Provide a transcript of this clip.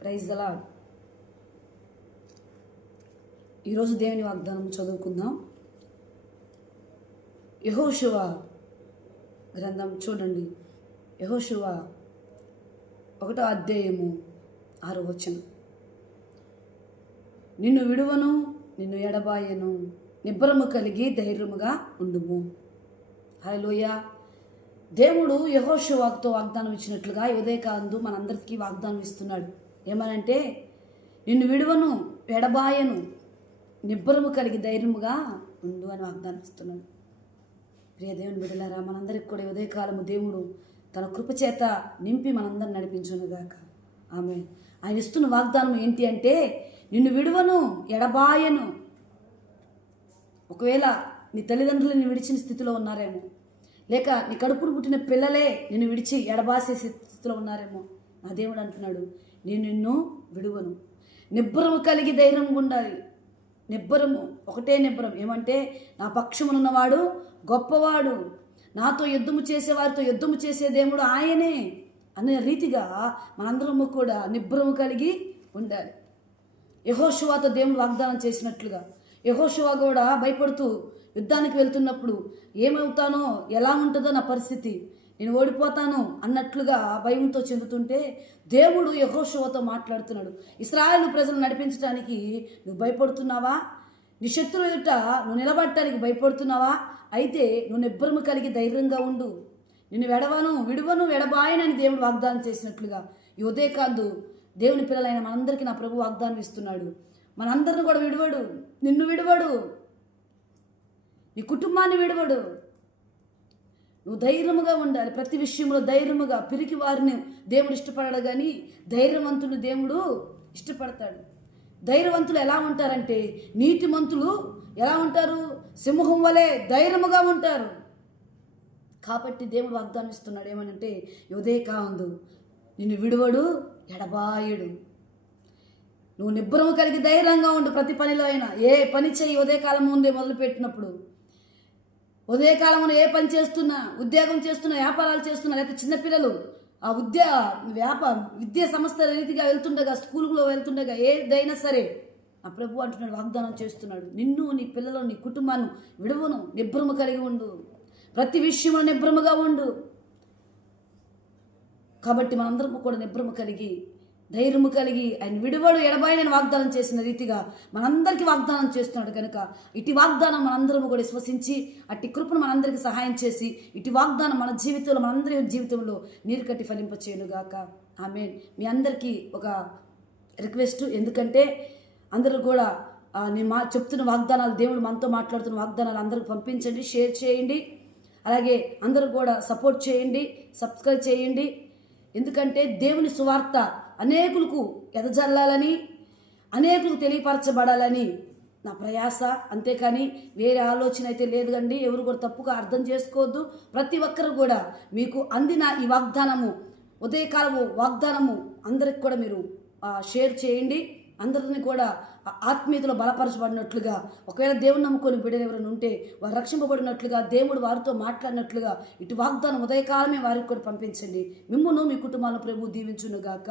Praise దలా ఈరోజు దేవుని వాగ్దానం చదువుకుందాం. యహోశివ గ్రంథం చూడండి. యహోశివ ఒకటో అధ్యాయము ఆరు వచనం. నిన్ను విడువను నిన్ను ఎడబాయను నిబ్బరము కలిగి ధైర్యముగా ఉండుము. హలోయ దేవుడు యహోశివాతో వాగ్దానం ఇచ్చినట్లుగా ఉదయకాందు మనందరికీ వాగ్దానం ఇస్తున్నాడు. ఏమనంటే నిన్ను విడువను ఎడబాయను నిబ్బరము కలిగి ధైర్యముగా ఉండు అని వాగ్దానం ఇస్తున్నాడు. ప్రియ దేవుని బిడ్డలారా మనందరికి కూడా ఉదయకాలము దేవుడు తన కృప చేత నింపి మనందరిని నడిపించునుగాక. ఆమె ఆయన ఇస్తున్న వాగ్దానం ఏంటి అంటే నిన్ను విడువను ఎడబాయను. ఒకవేళ నీ తల్లిదండ్రులు నిన్ను విడిచిన స్థితిలో ఉన్నారేమో లేక నీ కడుపును పుట్టిన పిల్లలే నిన్ను విడిచి ఎడబాసే స్థితిలో ఉన్నారేమో నా దేవుడు అంటున్నాడు. నేను నిన్ను విడువను. నిబ్బరము కలిగి ధైర్యంగా ఉండాలి. నిబ్బరము ఒకటే నిబ్బరం. ఏమంటే నా పక్షమునున్నవాడు గొప్పవాడు. నాతో యుద్ధము చేసేవారితో యుద్ధము చేసే దేవుడు ఆయనే అనే రీతిగా మనందరము కూడా నిబ్బరము కలిగి ఉండాలి. యహోశువాతో దేవుడు వాగ్దానం చేసినట్లుగా. యహోశువా కూడా భయపడుతూ యుద్ధానికి వెళ్తున్నప్పుడు ఏమవుతానో ఎలా ఉంటుందో నా పరిస్థితి. నేను ఓడిపోతాను అన్నట్లుగా భయంతో చెందుతుంటే దేవుడు యహోశివతో మాట్లాడుతున్నాడు. ఇస్రాయలు ప్రజలు నడిపించడానికి నువ్వు భయపడుతున్నావా? నీ శత్రువు ఎదుట నువ్వు నిలబడటానికి భయపడుతున్నావా? అయితే నువ్వు నిబ్బరము కలిగి ధైర్యంగా ఉండు. నిన్ను వెడవను విడువను వెడబాయనని దేవుడు వాగ్దానం చేసినట్లుగా ఈ ఉదయకాందు దేవుని పిల్లలైన మనందరికీ నా ప్రభు వాగ్దానం ఇస్తున్నాడు. మనందరిని కూడా విడవడు. నిన్ను విడవడు. నీ కుటుంబాన్ని విడవడు. నువ్వు ధైర్యముగా ఉండాలి. ప్రతి విషయంలో ధైర్యముగా పిరికి వారిని దేవుడు ఇష్టపడడు కానీ ధైర్యవంతుడు దేవుడు ఇష్టపడతాడు. ధైర్యవంతులు ఎలా ఉంటారంటే నీతిమంతులు ఎలా ఉంటారు? సింహం వలె ధైర్యముగా ఉంటారు. కాబట్టి దేవుడు వాగ్దానం ఇస్తున్నాడు ఏమనంటే ఉదయ కాందు నిన్ను విడువడు ఎడబాయుడు. నువ్వు నిబ్బరం కలిగి ధైర్యంగా ఉండు ప్రతి పనిలో అయినా. ఏ పని చేయి ఉదయకాలం ముందే మొదలుపెట్టినప్పుడు. ఉదయకాలం ఏ పని చేస్తున్నా ఉద్యోగం చేస్తున్నా వ్యాపారాలు చేస్తున్నా లేకపోతే చిన్నపిల్లలు ఆ ఉద్యా వ్యాపారం విద్యా సంస్థ రీతిగా వెళ్తుండగా స్కూల్లో వెళ్తుండగా ఏదైనా సరే ఆ ప్రభు అంటున్నాడు వాగ్దానం చేస్తున్నాడు. నిన్ను నీ పిల్లలు నీ కుటుంబాన్ని విడువను నిబ్బరము కలిగి ఉండు. ప్రతి విషయంలో నిబ్బరముగా ఉండు. కాబట్టి మనందరం కూడా నిబ్బరము కలిగి ధైర్యము కలిగి ఆయన విడువడు ఎడబాయని వాగ్దానం చేసిన రీతిగా మనందరికీ వాగ్దానం చేస్తున్నాడు కనుక ఇటు వాగ్దానం మనందరము కూడా విశ్వసించి అట్టి కృపను మనందరికీ సహాయం చేసి ఇటు వాగ్దానం మన జీవితంలో మనందరి జీవితంలో నీరు కట్టి ఫలింపచేయనుగాక. ఆమె మీ అందరికీ ఒక రిక్వెస్ట్ ఎందుకంటే అందరూ కూడా నేను మా చెప్తున్న వాగ్దానాలు దేవుడు మనతో మాట్లాడుతున్న వాగ్దానాలు అందరికి పంపించండి షేర్ చేయండి. అలాగే అందరూ కూడా సపోర్ట్ చేయండి సబ్స్క్రైబ్ చేయండి. ఎందుకంటే దేవుని సువార్త అనేకులకు ఎదజల్లాలని అనేకులకు తెలియపరచబడాలని నా ప్రయాస. అంతేకాని వేరే ఆలోచన అయితే లేదు కండి ఎవరు కూడా తప్పుగా అర్థం చేసుకోవద్దు. ప్రతి ఒక్కరు కూడా మీకు అందిన ఈ వాగ్దానము ఉదయకాలము వాగ్దానము అందరికి కూడా మీరు షేర్ చేయండి. అందరిని కూడా ఆత్మీయతలో బలపరచబడినట్లుగా ఒకవేళ దేవుని నమ్ముకొని బిడ్డలు ఎవరైనా ఉంటే వారు రక్షింపబడినట్లుగా దేవుడు వారితో మాట్లాడినట్లుగా ఇటు వాగ్దానం ఉదయకాలమే వారికి కూడా పంపించండి. మిమ్మను మీ కుటుంబాలను ప్రభు దీవించునుగాక.